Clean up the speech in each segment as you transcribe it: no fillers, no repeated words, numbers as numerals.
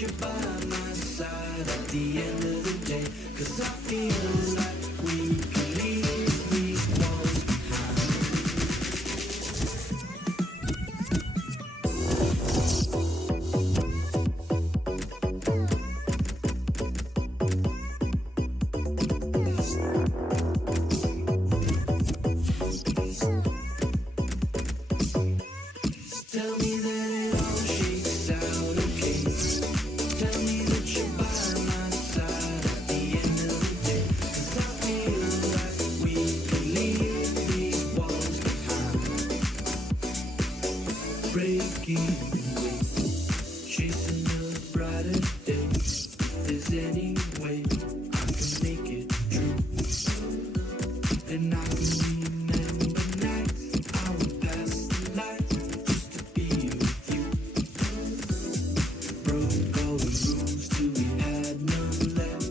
that you're by my side at the end of the day, 'cause I feel like we can leave these walls Tell me that it all shakes out okay. Tell me that you're by my side at the end of the day, 'cause I feel like we can leave these walls behind. Breaking away, chasing a brighter day. If there's any way I can make it true, and I can remember nights I would pass the lights just to be with you. Broke all the rules till we had none left.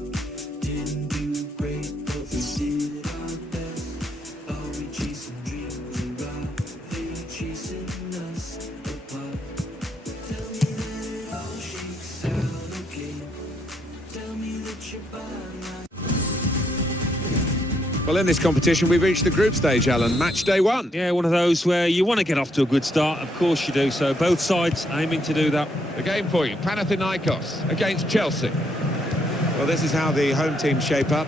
Didn't do great, but we did our best. Are we chasing dreams or are they chasing us apart? Tell me that it all shakes out okay. Tell me that you're by my Well, in this competition, we've reached the group stage, Alan. Match day one. Yeah, one of those where you want to get off to a good start. Of course you do. So both sides aiming to do that. The game for you, Panathinaikos against Chelsea. Well, this is how the home team shape up.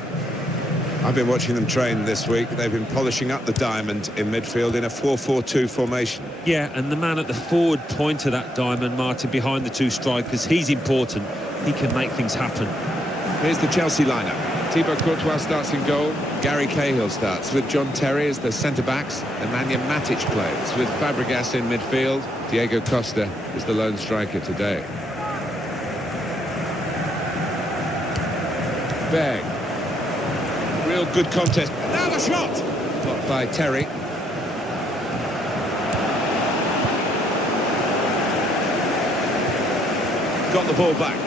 I've been watching them train this week. They've been polishing up the diamond in midfield in a 4-4-2 formation. Yeah, and the man at the forward point of that diamond, Martin, behind the two strikers, he's important. He can make things happen. Here's the Chelsea lineup. Thibaut Courtois starts in goal. Gary Cahill starts with John Terry as the centre-backs. Nemanja Matic plays with Fabregas in midfield. Diego Costa is the lone striker today. Berg. Real good contest. Now the shot! Blocked by Terry. Got the ball back.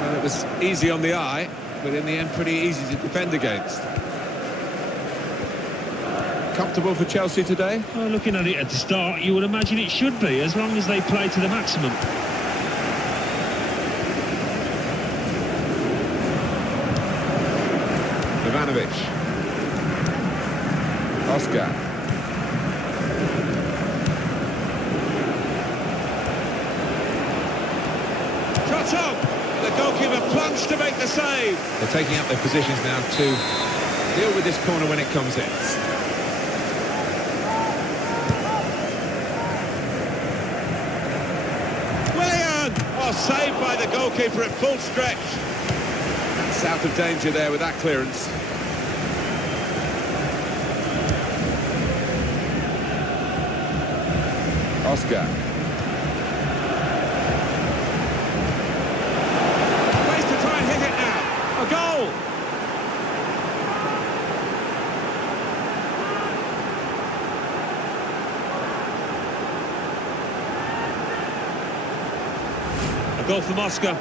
Well, it was easy on the eye, but in the end pretty easy to defend against. Comfortable for Chelsea today? Well, looking at it at the start, you would imagine it should be, as long as they play to the maximum. Ivanovic. Oscar. Shot up! The goalkeeper plunged to make the save. They're taking up their positions now to deal with this corner when it comes in. Willian! Oh, saved by the goalkeeper at full stretch. That's out of danger there with that clearance. Oscar. Ways to try and hit it now. A goal! A goal from Oscar,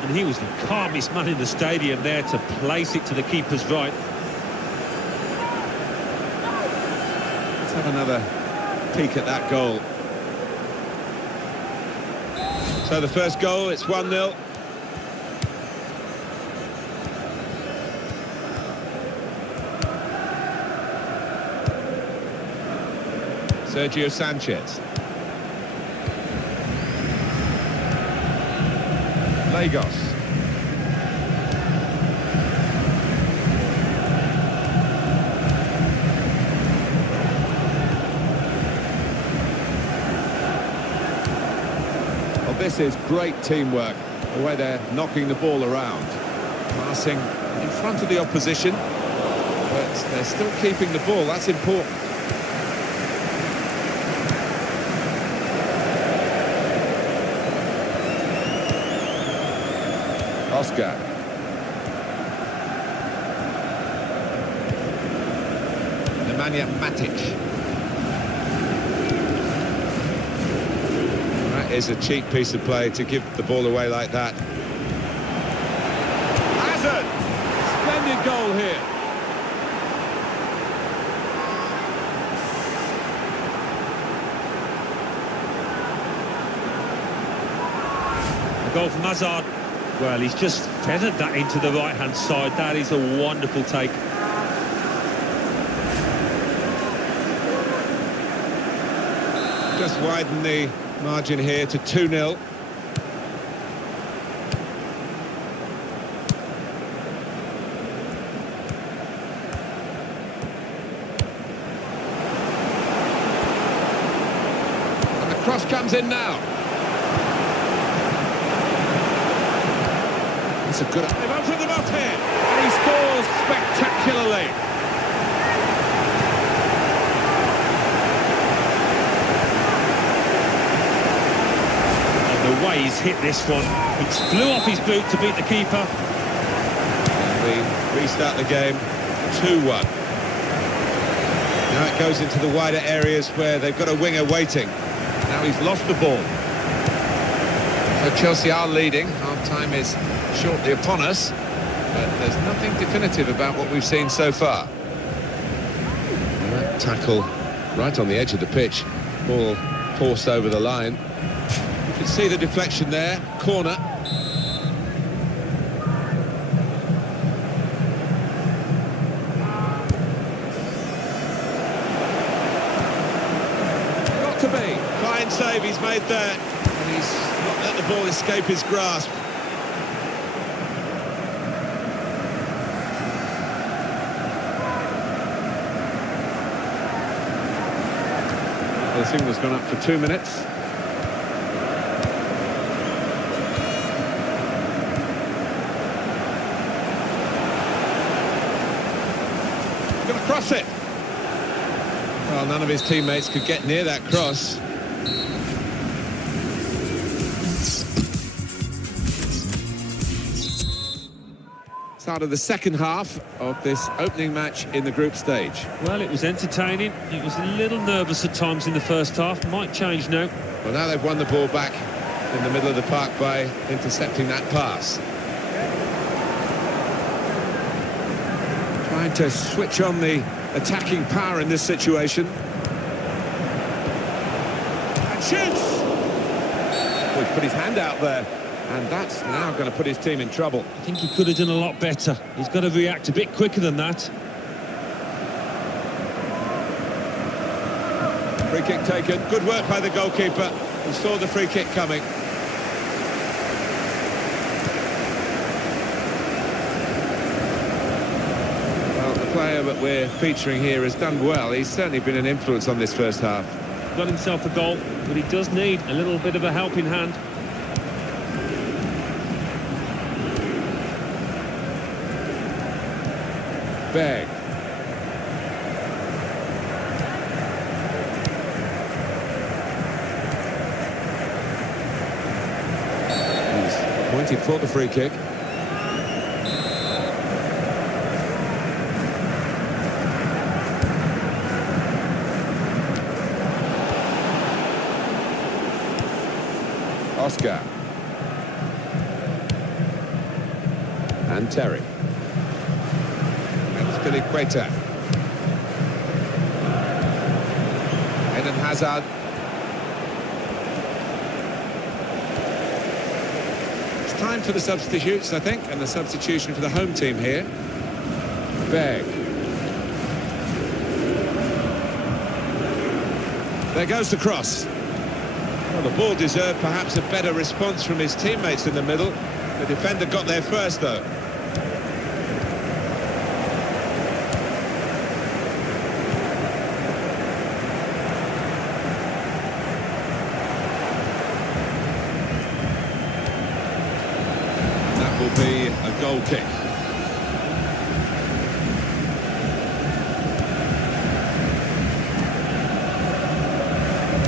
and he was the calmest man in the stadium there to place it to the keeper's right. Let's have another peek at that goal. So the first goal, it's 1-0. Sergio Sanchez. Lagos. Well, this is great teamwork, the way they're knocking the ball around. Passing in front of the opposition, but they're still keeping the ball, that's important. Oscar. Nemanja Matic. That is a cheap piece of play to give the ball away like that. Hazard! Splendid goal here. A goal from Hazard. Well, he's just feathered that into the right-hand side. That is a wonderful take. Just widen the margin here to 2-0. And the cross comes in now. It's a good... They've opened them up here. And he scores spectacularly. The way he's hit this one, he flew off his boot to beat the keeper. And we restart the game 2-1. Now it goes into the wider areas where they've got a winger waiting. Now he's lost the ball. So Chelsea are leading. Half-time is shortly upon us, but there's nothing definitive about what we've seen so far. And that tackle right on the edge of the pitch. Ball forced over the line. You can see the deflection there, corner. Got to be. Fine save he's made there. And he's not let the ball escape his grasp. The signal's gone up for 2 minutes. Going to cross it. Well, none of his teammates could get near that cross. Start of the second half of this opening match in the group stage. Well, it was entertaining. It was a little nervous at times in the first half. Might change now. Well, now they've won the ball back in the middle of the park by intercepting that pass. Trying to switch on the attacking power in this situation. And shoots! Oh, he put his hand out there. And that's now going to put his team in trouble. I think he could have done a lot better. He's got to react a bit quicker than that. Free kick taken. Good work by the goalkeeper. He saw the free kick coming. Well, the player that we're featuring here has done well. He's certainly been an influence on this first half. Got himself a goal, but he does need a little bit of a helping hand. Beg. He's pointed for the free kick. Oscar. And Terry. Equator. Eden Hazard. It's time for the substitutes, I think, and the substitution for the home team here. Beg. There goes the cross. Well, the ball deserved perhaps a better response from his teammates in the middle. The defender got there first, though. Will be a goal kick.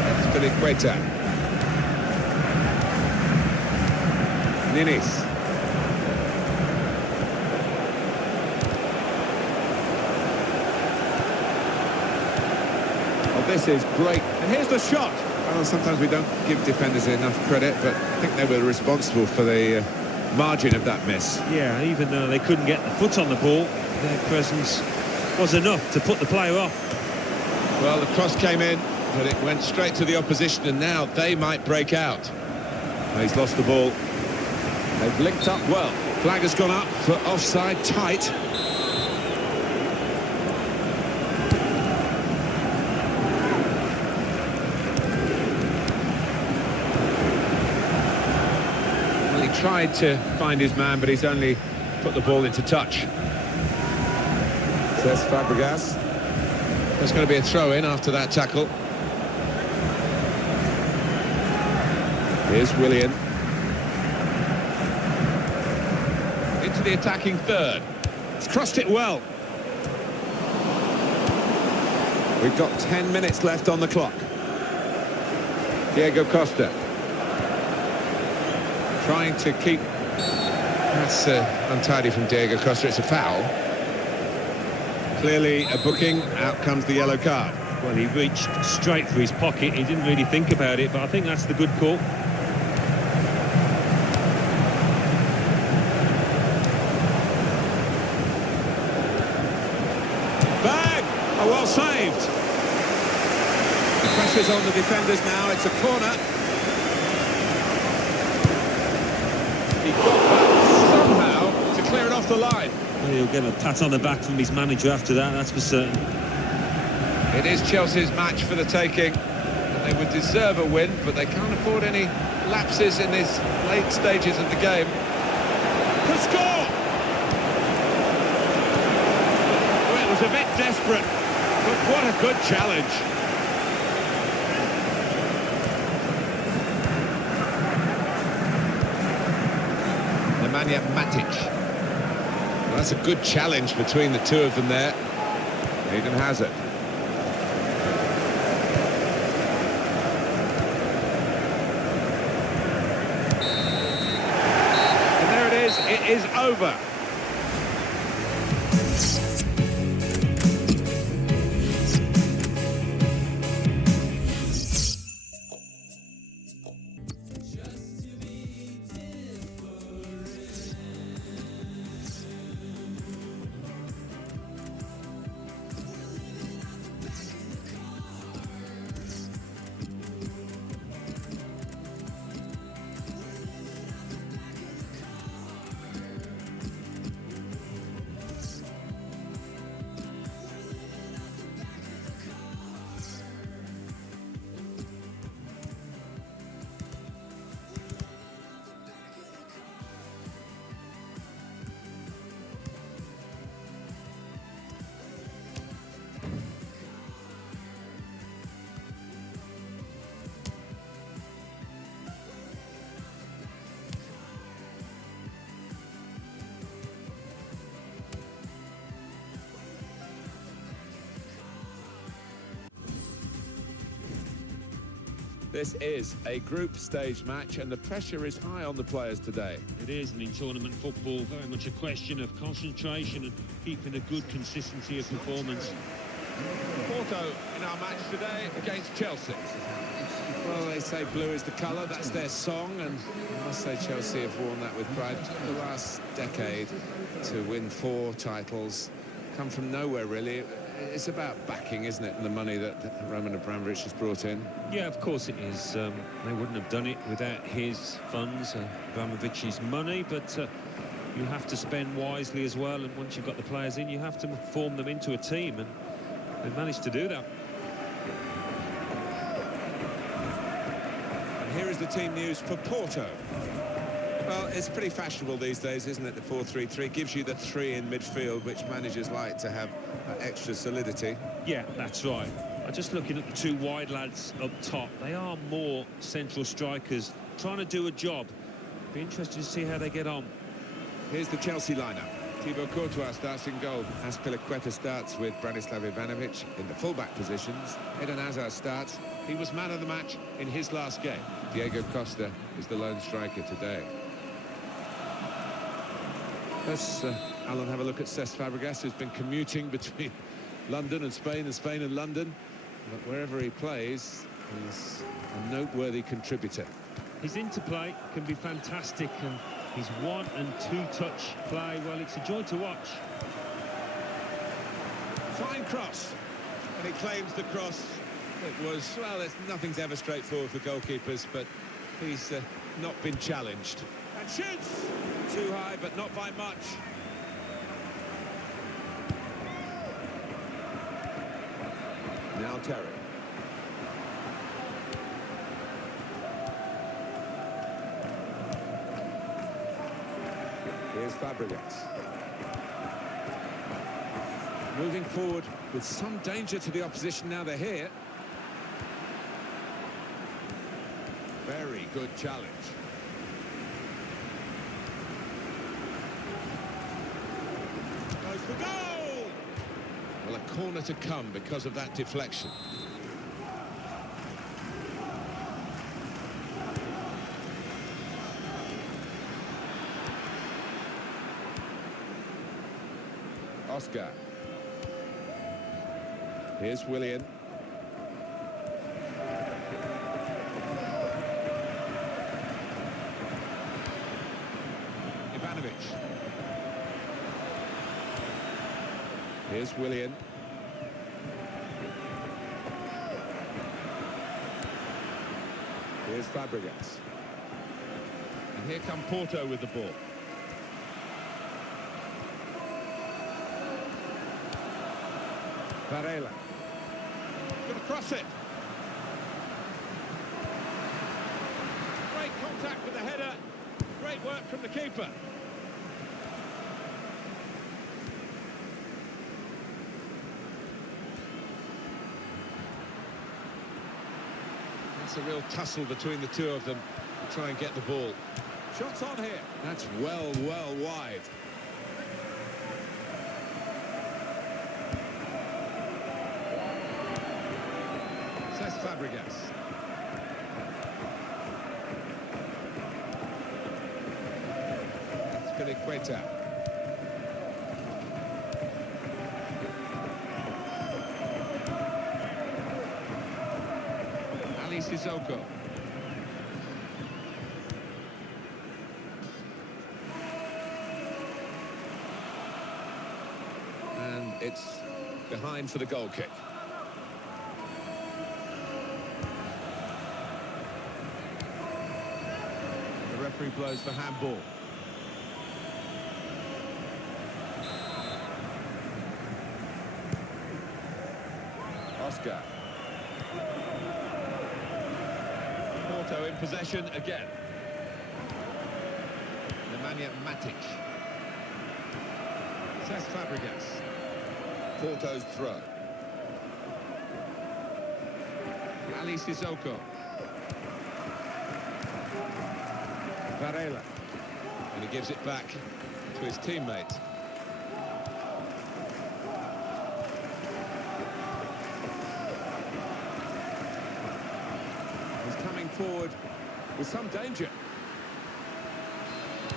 That's good equator. Ninis. Oh, this is great. And here's the shot. Well, sometimes we don't give defenders enough credit, but I think they were responsible for the margin of that miss. Yeah, even though they couldn't get the foot on the ball, their presence was enough to put the player off. Well, the cross came in, but it went straight to the opposition, and now they might break out. Well, he's lost the ball. They've linked up well. Flag has gone up for offside, tight. Well, he tried to find his man, but he's only put the ball into touch. Says Fabregas. There's going to be a throw-in after that tackle. Here's Willian. Into the attacking third. He's crossed it well. We've got 10 minutes left on the clock. Diego Costa. Trying to keep... That's untidy from Diego Costa. It's a foul. Clearly a booking. Out comes the yellow card. Well, he reached straight for his pocket. He didn't really think about it, but I think that's the good call. Bag! Oh, well saved. The pressure's on the defenders now. It's a corner. He got that somehow to clear it off the line. Well, he'll get a pat on the back from his manager after that, that's for certain. It is Chelsea's match for the taking. And they would deserve a win, but they can't afford any lapses in these late stages of the game. To score! Oh, it was a bit desperate, but what a good challenge. Namatin Matic. Well, that's a good challenge between the two of them there. Eden Hazard. And there it is. It is over. This is a group stage match and the pressure is high on the players today. It is, and in tournament football, very much a question of concentration and keeping a good consistency of performance. Porto in our match today against Chelsea. Well, they say blue is the colour, that's their song, and I must say Chelsea have worn that with pride. The last decade to win 4 titles, come from nowhere really. It's about backing, isn't it, and the money that Roman Abramovich has brought in. Yeah, of course it is. They wouldn't have done it without his funds, Abramovich's money, but you have to spend wisely as well, and once you've got the players in, you have to form them into a team, and they managed to do that. And here is the team news for Porto. Well, it's pretty fashionable these days, isn't it, the 4-3-3? Gives you the 3 in midfield, which managers like to have extra solidity. Yeah, that's right. Just looking at the 2 wide lads up top, they are more central strikers, trying to do a job. Be interested to see how they get on. Here's the Chelsea lineup. Thibaut Courtois starts in goal. Azpilicueta starts with Branislav Ivanovic in the full-back positions. Eden Hazard starts. He was man of the match in his last game. Diego Costa is the lone striker today. Let's, Alan, have a look at Cesc Fabregas, who's been commuting between London and Spain and London. But wherever he plays, he's a noteworthy contributor. His interplay can be fantastic, and his 1- and 2-touch play, well, it's a joy to watch. Fine cross, and he claims the cross. It was, well, nothing's ever straightforward for goalkeepers, but he's not been challenged. And shoots! Too high, but not by much. Now Terry. Here's Fabregas. Moving forward with some danger to the opposition now they're here. Very good challenge. Goes for goal! Well, a corner to come because of that deflection. Oscar. Here's Willian. Ivanovic. Here's Willian. Here's Fabregas. And here come Porto with the ball. Varela. Going to cross it. Great contact with the header. Great work from the keeper. That's a real tussle between the two of them to try and get the ball. Shots on here. That's well wide. Says Fabregas. Spilicueta. Ali Sissoko. And it's behind for the goal kick. The referee blows for handball. Oscar. Porto in possession again. Namatin. Says Fabregas. Porto's throw. Ali Sissoko. Varela. And he gives it back to his teammate. He's coming forward with some danger.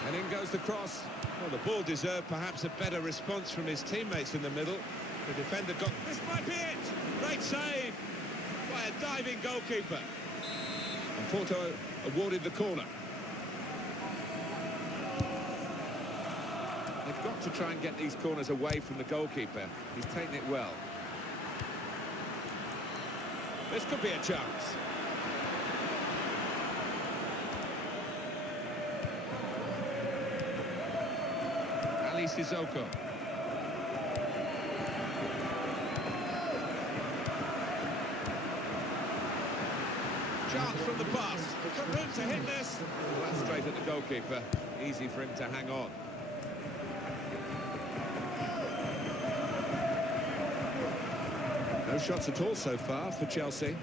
And in goes the cross. Well, the ball deserved perhaps a better response from his teammates in the middle. The defender got... This might be it! Great save by a diving goalkeeper. And Porto awarded the corner. They've got to try and get these corners away from the goalkeeper. He's taken it well. This could be a chance. Ali Sissoko. Chance from the pass. Got room to hit this. Well, that's straight at the goalkeeper. Easy for him to hang on. No shots at all so far for Chelsea.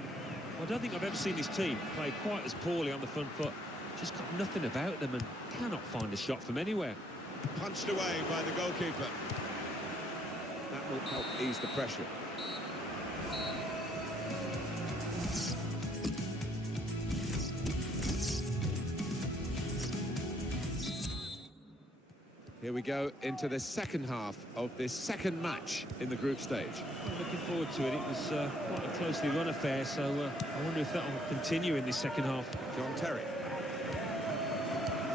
I don't think I've ever seen this team play quite as poorly on the front foot. Just got nothing about them and cannot find a shot from anywhere. Punched away by the goalkeeper. That will help ease the pressure. Here we go into the second half of this second match in the group stage. I'm looking forward to it. It was quite a closely run affair, so I wonder if that will continue in this second half. John Terry.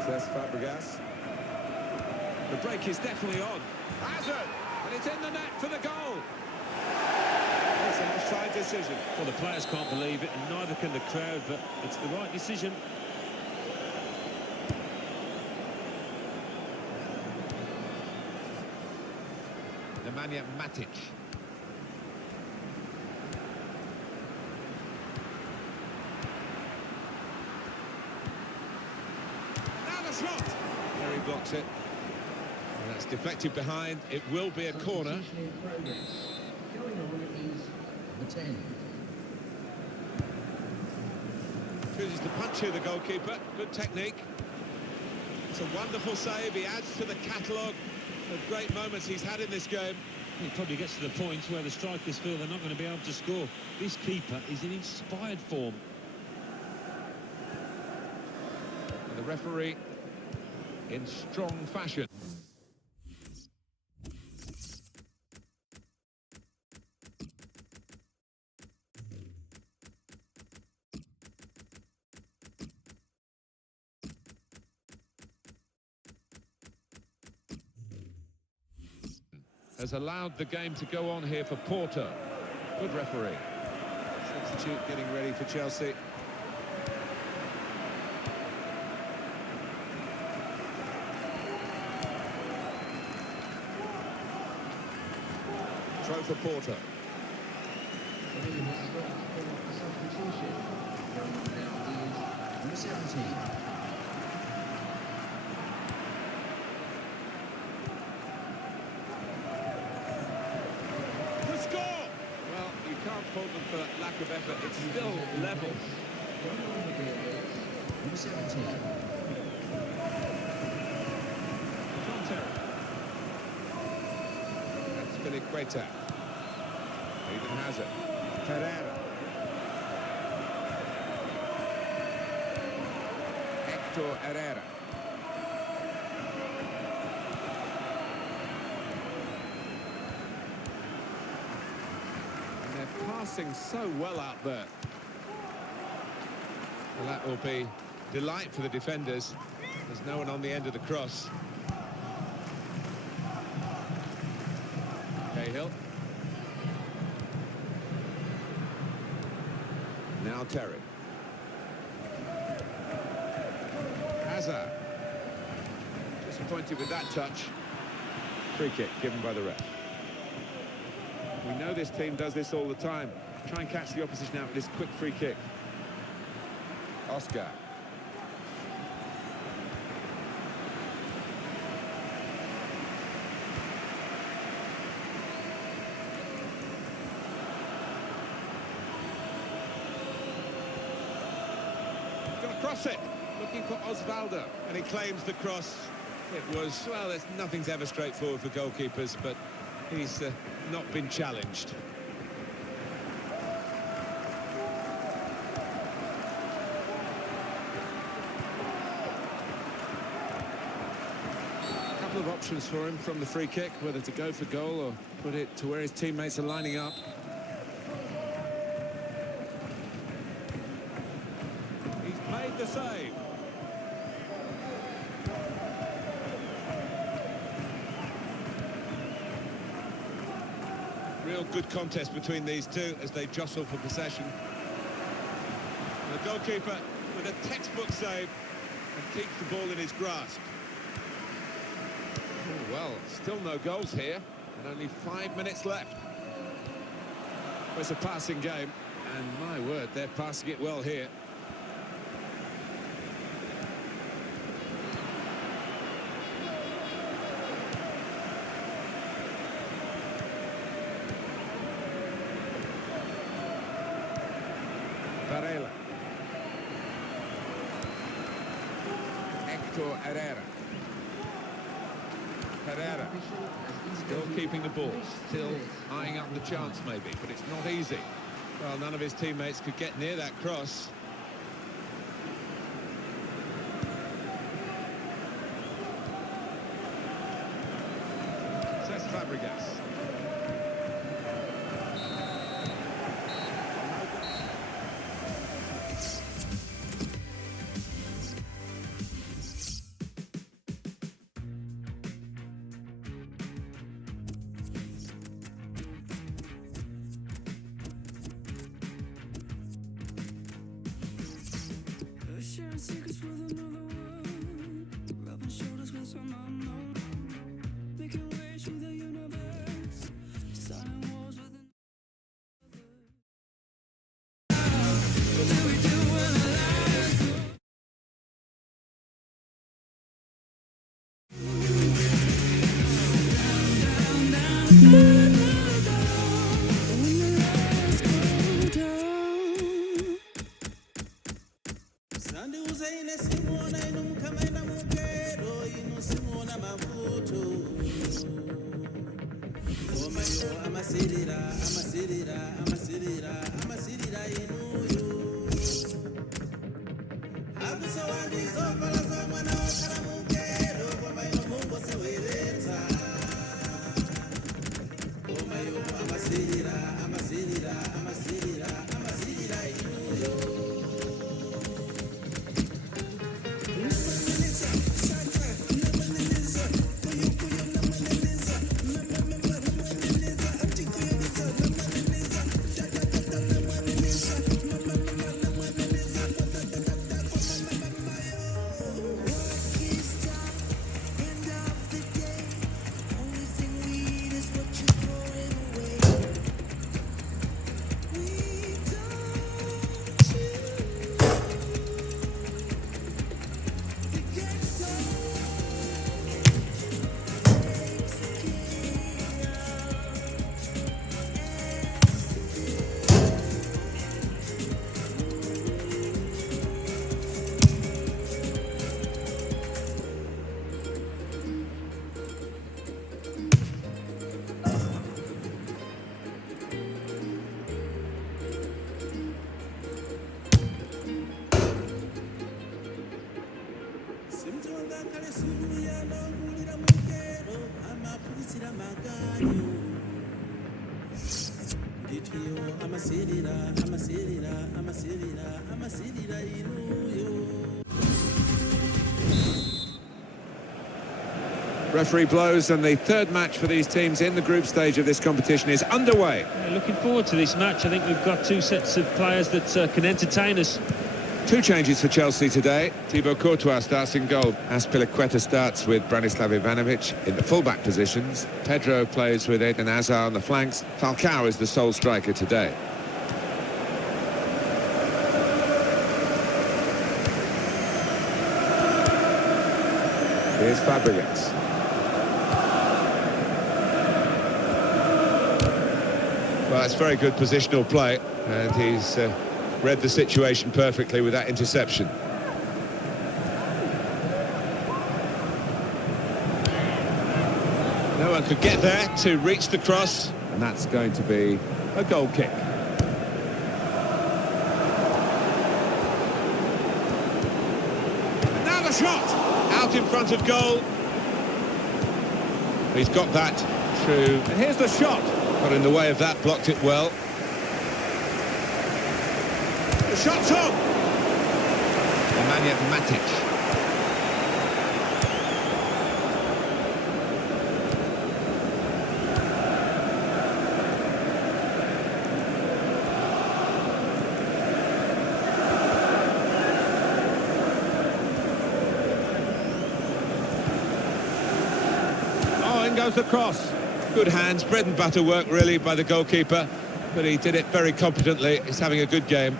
Says Fabregas. The break is definitely on. Hazard! And it's in the net for the goal. It's an offside decision. Well, the players can't believe it, and neither can the crowd, but it's the right decision. Matic. Now the shot! Terry blocks it. And that's deflected behind. It will be a corner. Going on is the 10. Chooses to punch here, the goalkeeper. Good technique. It's a wonderful save. He adds to the catalogue of great moments he's had in this game. It probably gets to the point where the strikers feel they're not going to be able to score. This keeper is in inspired form. And the referee in strong fashion. Has allowed the game to go on here for Porto. Good referee. Substitute getting ready for Chelsea. Throw for Porto. Substitution. Now is number 17. Can't fault them for that lack of effort. It's still level. Number 17. John Terry. That's Filiqueta. Eden Hazard. Herrera. Hector Herrera. Passing so well out there. Well, that will be delight for the defenders. There's no one on the end of the cross. Cahill. Now Terry. Hazard. Disappointed with that touch. Free kick given by the ref. We know this team does this all the time. Try and catch the opposition out with this quick free kick. Oscar. Going to cross it. Looking for Osvaldo. And he claims the cross. It was, well, nothing's ever straightforward for goalkeepers, but he's not been challenged. A couple of options for him from the free kick, whether to go for goal or put it to where his teammates are lining up. He's made the save. Real good contest between these two as they jostle for possession. And the goalkeeper with a textbook save and keeps the ball in his grasp. Oh, well, still no goals here and only 5 minutes left. Well, it's a passing game and my word, they're passing it well here. Varela. Hector Herrera. Herrera still keeping the ball, still eyeing up the chance maybe, but it's not easy. Well, none of his teammates could get near that cross. Cesc Fabregas. Sharing secrets with another world, rubbing shoulders with some unknown, making waves through the universe. Referee blows, and the third match for these teams in the group stage of this competition is underway. Yeah, looking forward to this match. I think we've got two sets of players that can entertain us. Two changes for Chelsea today. Thibaut Courtois starts in goal. Azpilicueta starts with Branislav Ivanovic in the full-back positions. Pedro plays with Eden Hazard on the flanks. Falcao is the sole striker today. Here's Fabregas. Well, it's very good positional play, and he's read the situation perfectly with that interception. No one could get there to reach the cross, and that's going to be a goal kick. And now the shot! Out in front of goal. He's got that through. And here's the shot. Got in the way of that, blocked it well. The shot's on! Namatin. Oh, in goes the cross. Good hands, bread and butter work really by the goalkeeper, but he did it very competently. He's having a good game.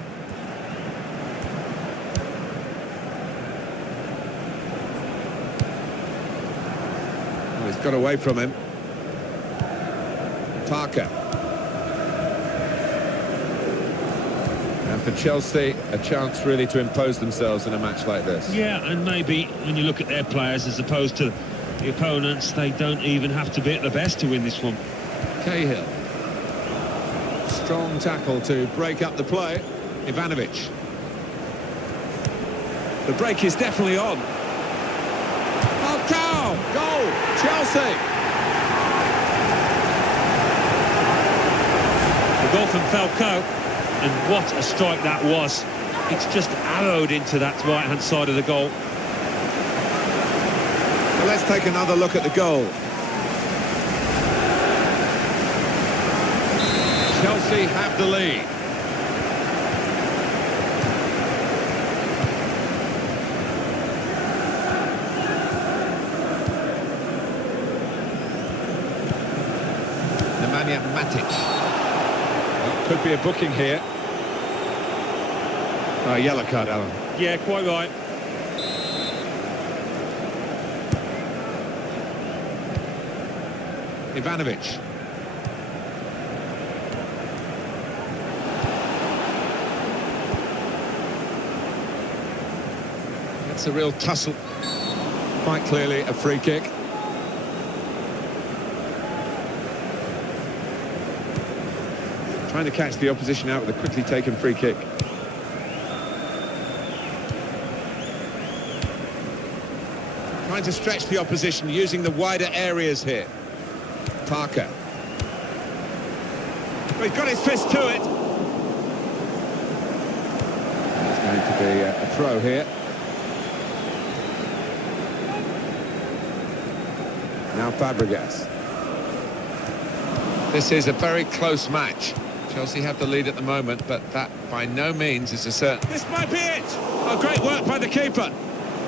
Oh, he's got away from him. Parker. And for Chelsea, a chance really to impose themselves in a match like this. Yeah, and maybe when you look at their players as opposed to the opponents, they don't even have to be at the best to win this one. Cahill. Strong tackle to break up the play. Ivanovic. The break is definitely on. Falcao! Goal! Chelsea! The goal from Falcao, and what a strike that was. It's just arrowed into that right-hand side of the goal. Well, let's take another look at the goal. Chelsea have the lead. Namatin. Could be a booking here. Oh, yellow card, Alan. Yeah, quite right. Ivanovic. It's a real tussle. Quite clearly a free kick. Trying to catch the opposition out with a quickly taken free kick. Trying to stretch the opposition using the wider areas here. Parker. Well, he's got his fist to it. It's going to be a throw here. Now Fabregas. This is a very close match. Chelsea have the lead at the moment, but that by no means is a certain. This might be it! Oh, great work by the keeper.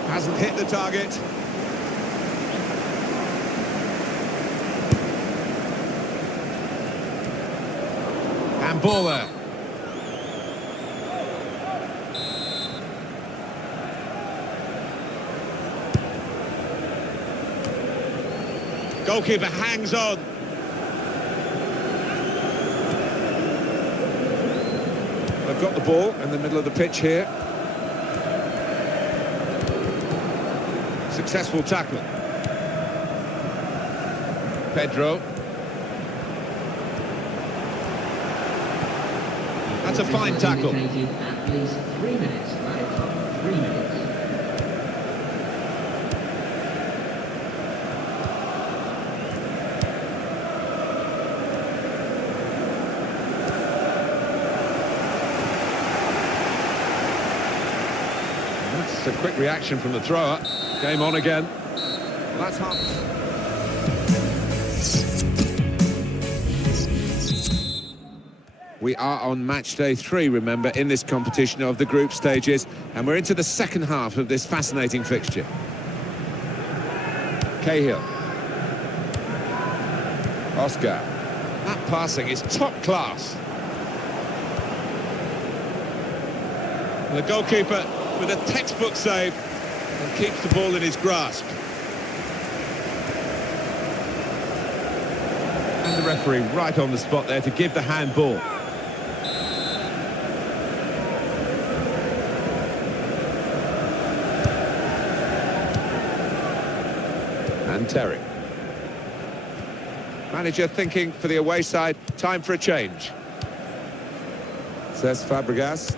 Hasn't hit the target. Ball there. Goalkeeper hangs on. They've got the ball in the middle of the pitch here. Successful tackle. Pedro. That's a fine tackle. At least 3 minutes, right up, 3 minutes. That's a quick reaction from the thrower. Game on again. Well, that's half. We are on match day 3, remember, in this competition of the group stages, and we're into the second half of this fascinating fixture. Cahill. Oscar. That passing is top class. And the goalkeeper with a textbook save and keeps the ball in his grasp. And the referee right on the spot there to give the handball. And Terry. Manager thinking for the away side, time for a change. Says Fabregas.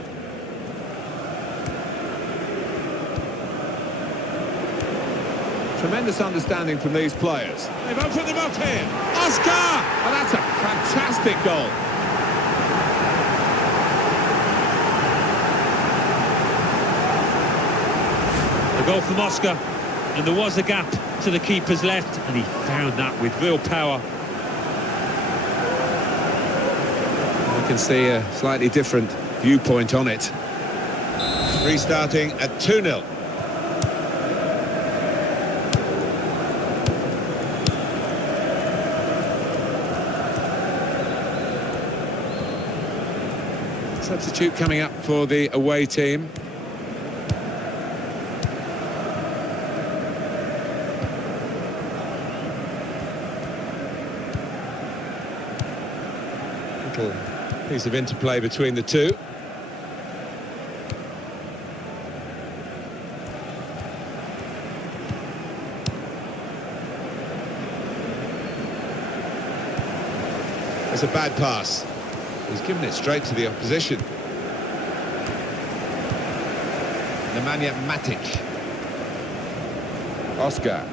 Tremendous understanding from these players. They've opened them up here. Oscar! Oh, that's a fantastic goal. The goal from Oscar, and there was a gap to the keeper's left, and he found that with real power. I can see a slightly different viewpoint on it. Restarting at 2-0. Substitute coming up for the away team. Little piece of interplay between the two. It's a bad pass. He's given it straight to the opposition. Namatin. Oscar.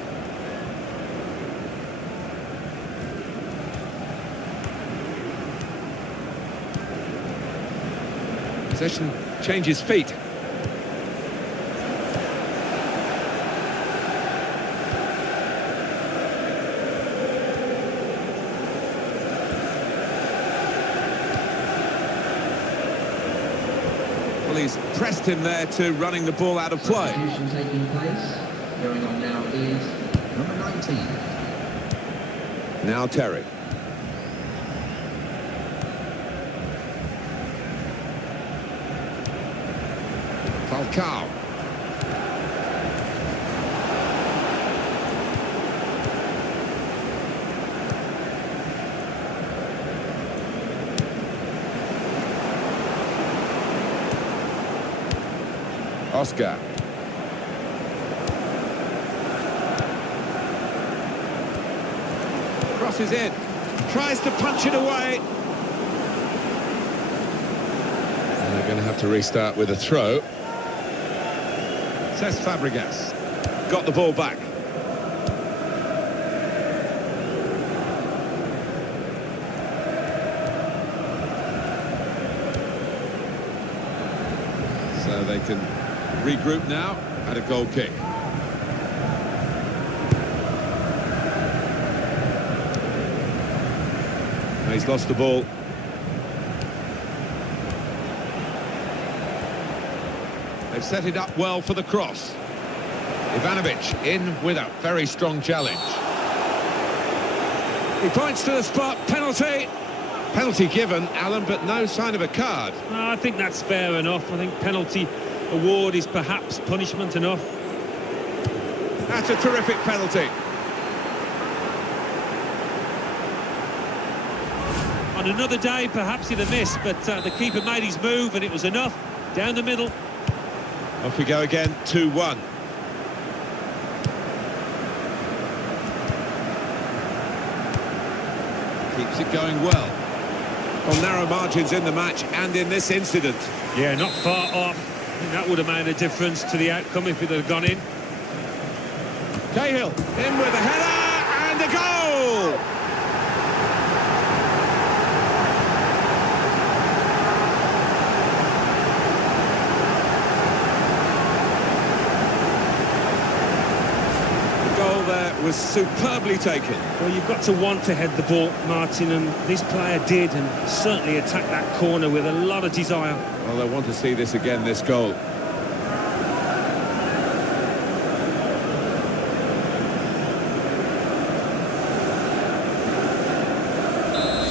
Possession changes feet. Well, he's pressed him there to running the ball out of play. Substitution taking place. Going on now is number 19. Now Terry. Falcao. Oscar. Crosses in. Tries to punch it away. They're going to have to restart with a throw. Cesc Fabregas got the ball back. So they can regroup now at a goal kick. He's lost the ball. They've set it up well for the cross. Ivanovic in with a very strong challenge. He points to the spot. Penalty. Penalty given, Alan, but no sign of a card. I think that's fair enough. I think penalty award is perhaps punishment enough. That's a terrific penalty. On another day, perhaps he'd have missed, but the keeper made his move and it was enough. Down the middle. Off we go again, 2-1. Keeps it going well. On narrow margins in the match and in this incident. Yeah, not far off. I think that would have made a difference to the outcome if it had gone in. Cahill in with a header and a goal! The goal there was superbly taken. Well, you've got to want to head the ball, Martin, and this player did, and certainly attacked that corner with a lot of desire. Well, they want to see this again, this goal.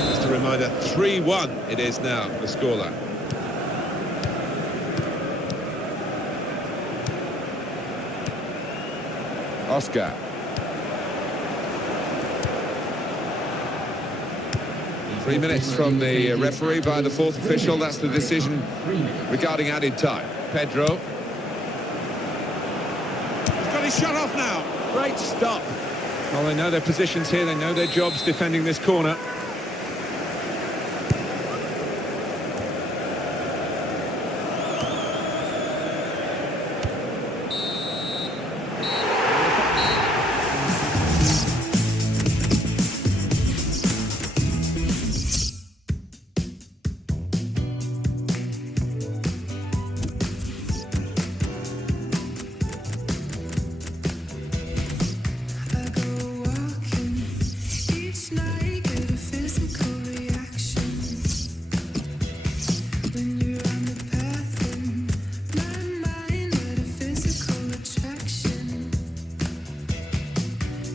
Just a reminder, 3-1 it is now, the scoreline. Oscar. Three minutes from the referee by the fourth official. That's the decision regarding added time. Pedro. He's got his shot off now. Great stop. Well, they know their positions here. They know their jobs defending this corner. I go walking each night, get a physical reaction when you're on the path in my mind, get a physical attraction.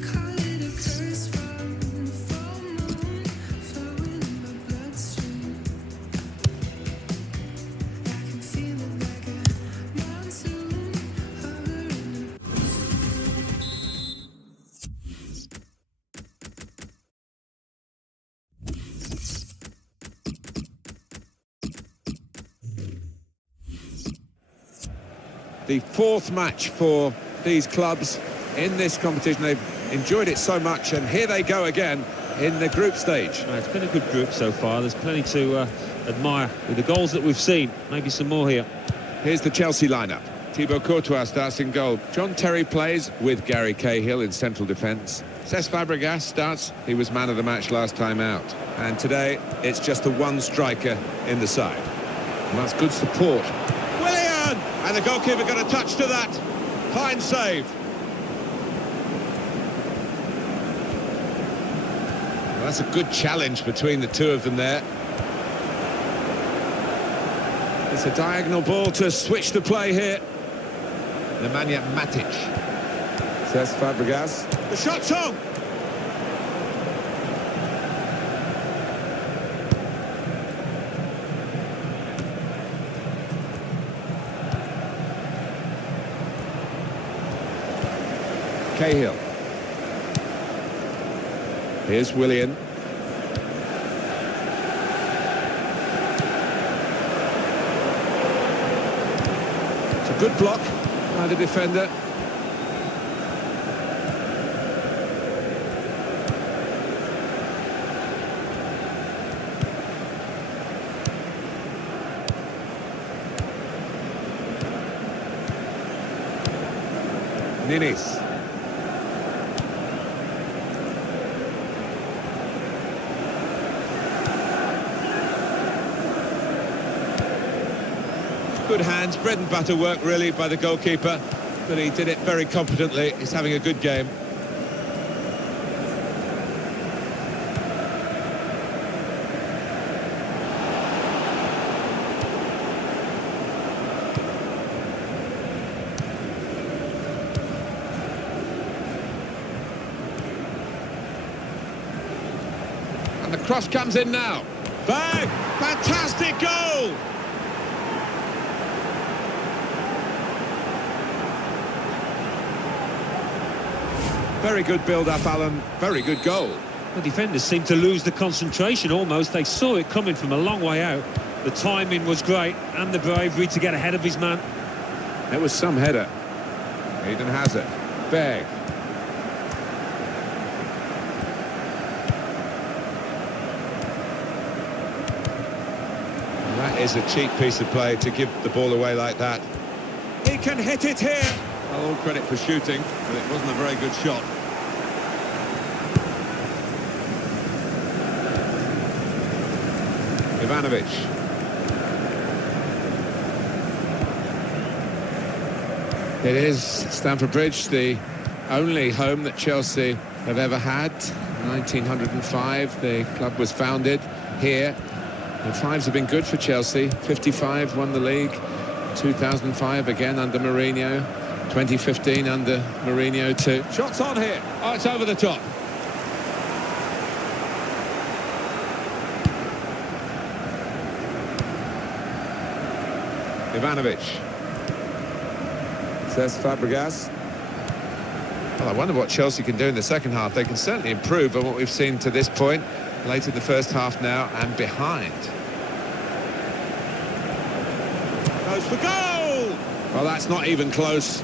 Call it a curse from the full moon flowing in my bloodstream. I can feel it like a monsoon hovering. The fourth match for these clubs in this competition. They've enjoyed it so much, and here they go again in the group stage. It's been a good group so far. There's plenty to admire with the goals that we've seen. Maybe some more here. Here's the Chelsea lineup. Thibaut Courtois starts in goal. John Terry plays with Gary Cahill in central defence. Cesc Fabregas starts. He was man of the match last time out. And today, it's just the one striker in the side. And that's good support. Willian! And the goalkeeper got a touch to that. Fine save. Well, that's a good challenge between the two of them there. It's a diagonal ball to switch the play here. Nemanja Matic. Cesc Fabregas. The shot's on! Cahill. Here's Willian. It's a good block by the defender. Ninis. Good hands, bread and butter work really by the goalkeeper, but he did it very competently. He's having a good game. And the cross comes in now. Bang! Fantastic goal! Very good build-up, Alan. Very good goal. The defenders seemed to lose the concentration almost. They saw it coming from a long way out. The timing was great and the bravery to get ahead of his man. It was some header. Eden Hazard. Berg. That is a cheap piece of play to give the ball away like that. He can hit it here. All credit for shooting, but it wasn't a very good shot. Ivanovic. It is Stamford Bridge, the only home that Chelsea have ever had. 1905, the club was founded here. The fives have been good for Chelsea. 55 won the league. 2005 again under Mourinho. 2015 under Mourinho too. Shots on here. Oh, it's over the top. Ivanovic. Says Fabregas. Well, I wonder what Chelsea can do in the second half. They can certainly improve on what we've seen to this point. Late in the first half now and behind. Goes for goal! Well, that's not even close.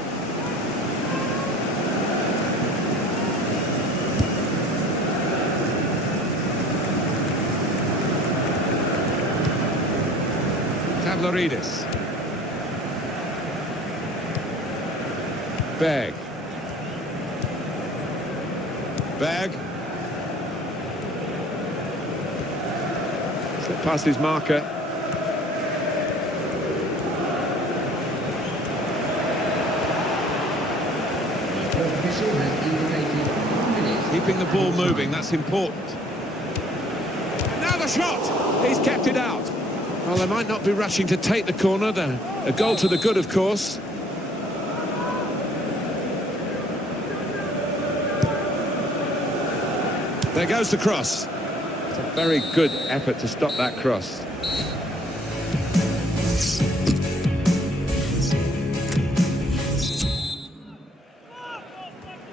Tavlaridis. Berg. Berg. Slip past his marker. Keeping the ball moving, that's important. Now the shot! He's kept it out. Well, they might not be rushing to take the corner. A goal to the good, of course. There goes the cross. It's a very good effort to stop that cross.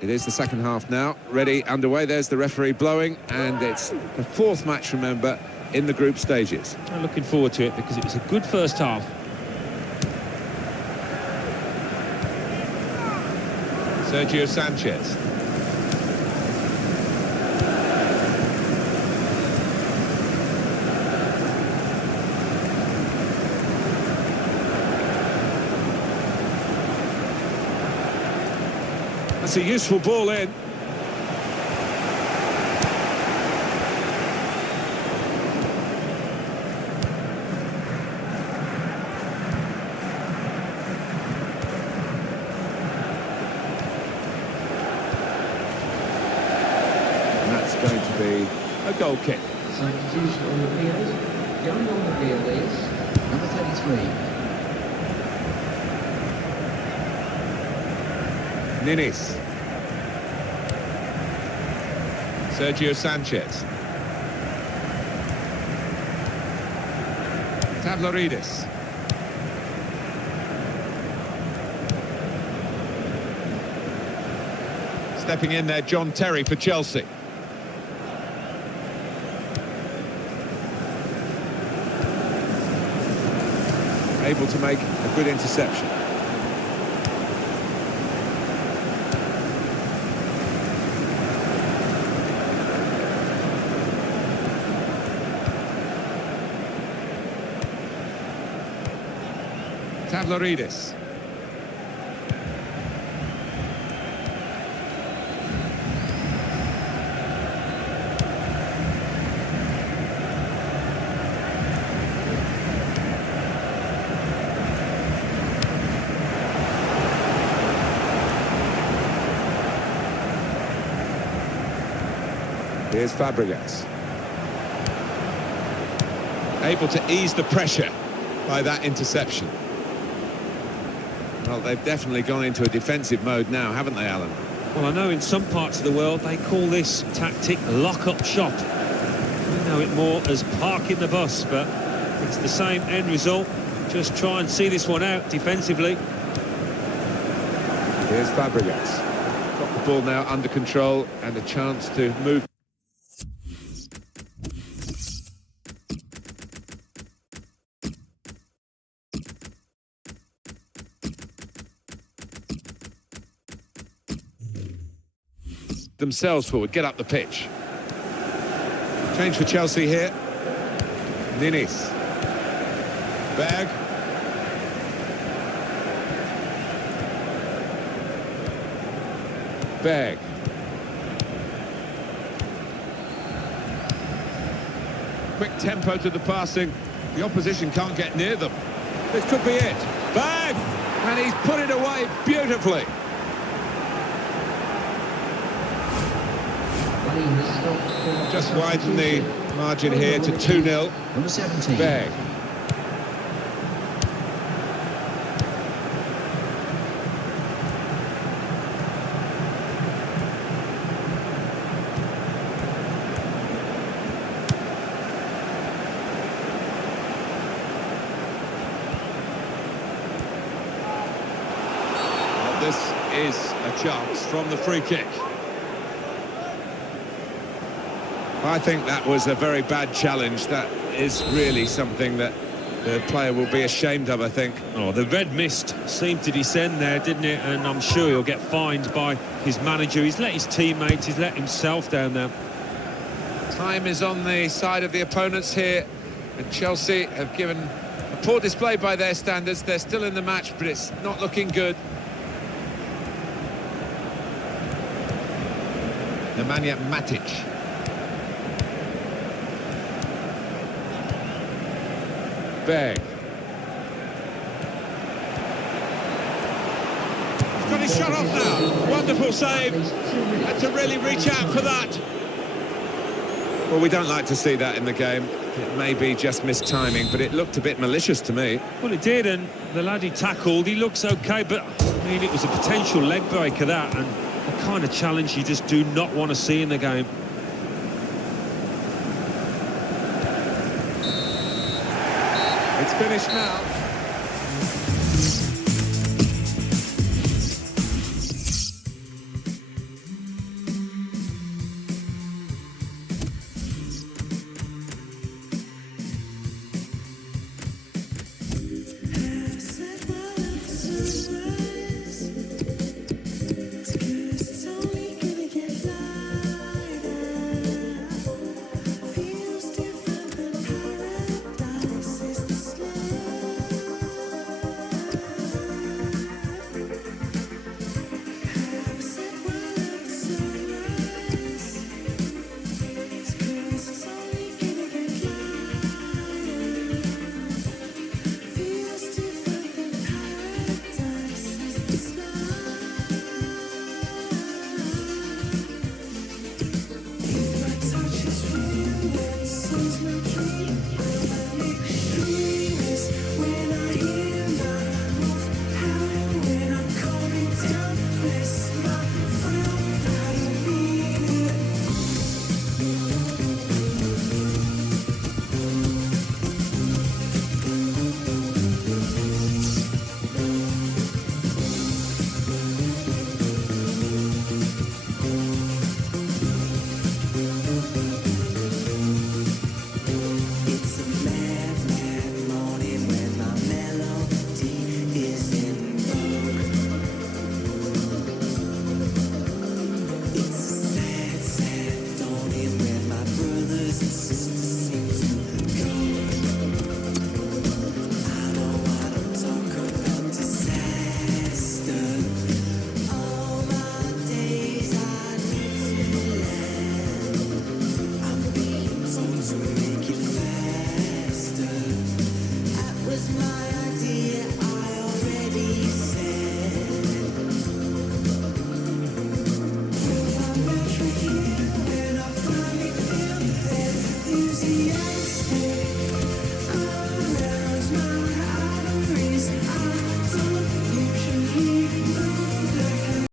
It is the second half now, ready, underway. There's the referee blowing, and it's the fourth match, remember, in the group stages. I'm looking forward to it because it was a good first half. Sergio Sanchez. That's a useful ball in. And that's going to be a goal kick. Substitution on the field. Going on the field is number 33. Ninis. Sergio Sanchez. Tavlaridis. Stepping in there, John Terry for Chelsea. Able to make a good interception. Tavlaridis. Here's Fabregas. Able to ease the pressure by that interception. Well, they've definitely gone into a defensive mode now, haven't they, Alan? Well, I know in some parts of the world they call this tactic lock-up shop. We know it more as parking the bus, but it's the same end result. Just try and see this one out defensively. Here's Fabregas. Got the ball now under control and a chance to move. Themselves forward, get up the pitch. Change for Chelsea here. Ninis. Berg. Berg. Quick tempo to the passing. The opposition can't get near them. This could be it. Berg! And he's put it away beautifully. Just widen the margin here to 2-0. Number 17. Berg. Well, this is a chance from the free kick. I think that was a very bad challenge. That is really something that the player will be ashamed of, I think. Oh, the red mist seemed to descend there, didn't it? And I'm sure he'll get fined by his manager. He's let his teammates, he's let himself down there. Time is on the side of the opponents here, and Chelsea have given a poor display by their standards. They're still in the match, but it's not looking good. Namatin. Berg. He's got his shot off now. Wonderful save. Had to really reach out for that. Well, we don't like to see that in the game. It may be just missed timing, but it looked a bit malicious to me. Well, it did, and the lad he tackled, he looks okay, but I mean, it was a potential leg breaker, that, and the kind of challenge you just do not want to see in the game. It's finished now.